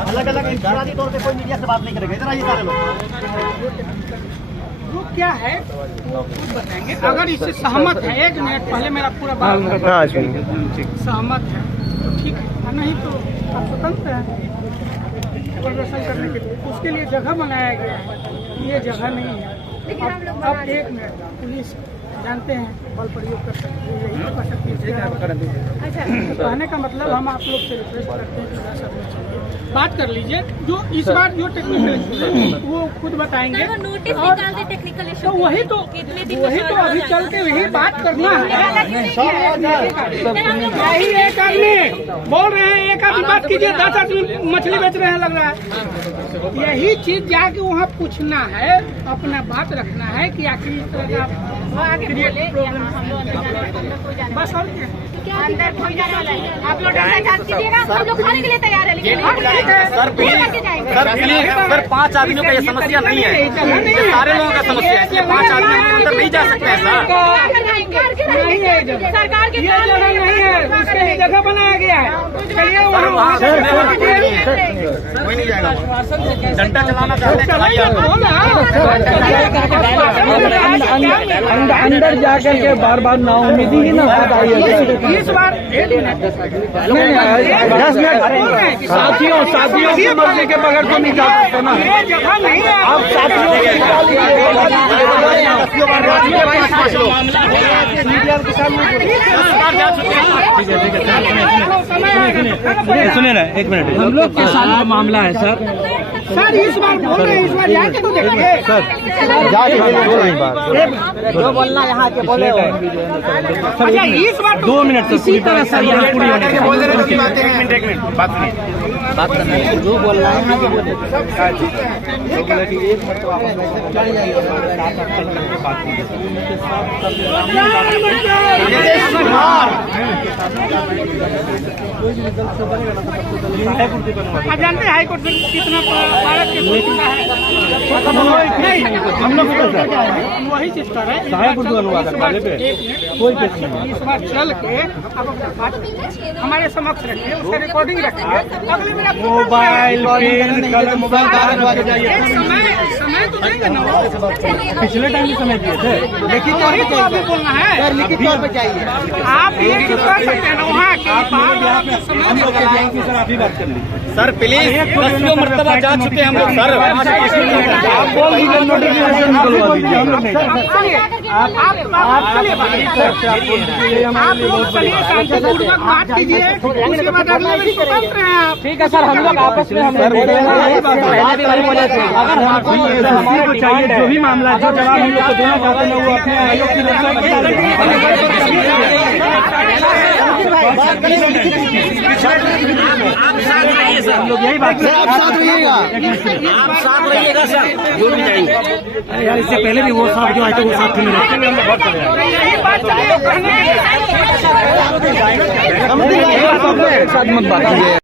अलग अलग इंफरादी तौर पे कोई मीडिया से बात नहीं करेगा। इधर आइए सारे लोग। वो क्या है वो खुद बताएंगे। अगर इससे सहमत है, 1 मिनट पहले मेरा पूरा बात सहमत है तो ठीक है, नहीं तो आप स्वतंत्र हैं प्रदर्शन करने के लिए। उसके लिए जगह बनाया गया है, ये जगह नहीं है। अब 1 मिनट, पुलिस जानते हैं बल प्रयोग कर सकते हैं, यही तो कर सकती है। कहने का मतलब हम आप लोग से रिक्वेस्ट करते हैं कि बात कर लीजिए। जो इस बार जो टेक्निकल इशू है वो खुद बताएंगे। नोटिस निकाल दे टेक्निकल इशू तो वही तो अभी चल के वही बात करना है। यही एक आदमी बोल रहे हैं, एक आदमी बात कीजिए, 10 आदमी मछली बेच रहे हैं लग रहा है। यही चीज जाके वहाँ पूछना है, अपना बात रखना है कि आखिर इस तरह का बस। और क्या अंदर कोई जाने वाला है? आप लोग जांच कीजिएगा, हम लोग खाने के लिए तैयार है। लेकिन सर प्लीज, सर 5 आदमियों का ये समस्या नहीं है, ये सारे लोगों का समस्या है। इसलिए 5 आदमी हम अंदर नहीं जा सकते हैं सर। सरकार की जगह नहीं है, उसके लिए जगह बनाया गया है। चलिए कोई नहीं जाएगा, डंडा चलाना चाहते हैं। अंदर जाकर के बार बार ना उम्मीदी ही ना बात आई है। इस बार 10 मिनट साथियों की मर्जी के बगैर तो नहीं जा सकते ना। ये जगह नहीं है। आप साथियों सुनिए ना, 1 मिनट, हम लोग के साथ जो मामला है सर इस बार बोल रहे हैं, इस बार जाके तो देखिए सर, जो बोलना यहाँ के बोले। अच्छा इस बार 2 मिनट इसी तरह सर यहाँ पूरी होने एक मिनट बात करना है, जो बोलना है यहाँ के बोले। जानते हैं हाईकोर्ट में कितना भारत के हम लोग वही चीज कर रहे हैं। कोई केस नहीं। इस बार चल के अब बात हमारे समक्ष रखिए, उसका रिकॉर्डिंग रखेंगे। अगले दिन मोबाइल पेन कलम समय तो देंगे ना। पिछले टाइम में समय दिए थे, लेकिन वही तो अभी बोलना है। लिखित तौर पे चाहिए। आप ये चीज कर सकते हैं ना वहाँ की हम लोग सर आप ही बात कर लीजिए सर प्लीज, 10 मरतबा जा चुके हैं हम लोग सर। आप बोल दीजिए, नोटिफिकेशन निकलवा दीजिए। हम लोग नहीं आप लोग चलिए शांतिपूर्वक बात कीजिए, उसके बाद अगले दिन स्वतंत्र हैं आप। ठीक है सर, हम लोग आपस में अगर हमारे को चाहिए जो भी मामला जो जवाब हम लोग को देना चाहते हैं वो अपने आयोग की वेबसाइट पर हम लोग यही बात आप साथ रहिएगा, आप साथ रहिएगा सर, जो भी जाएंगे यार। इससे पहले भी वो साहब जो आए थे वो साथ में यही बात मत बात कीजिए।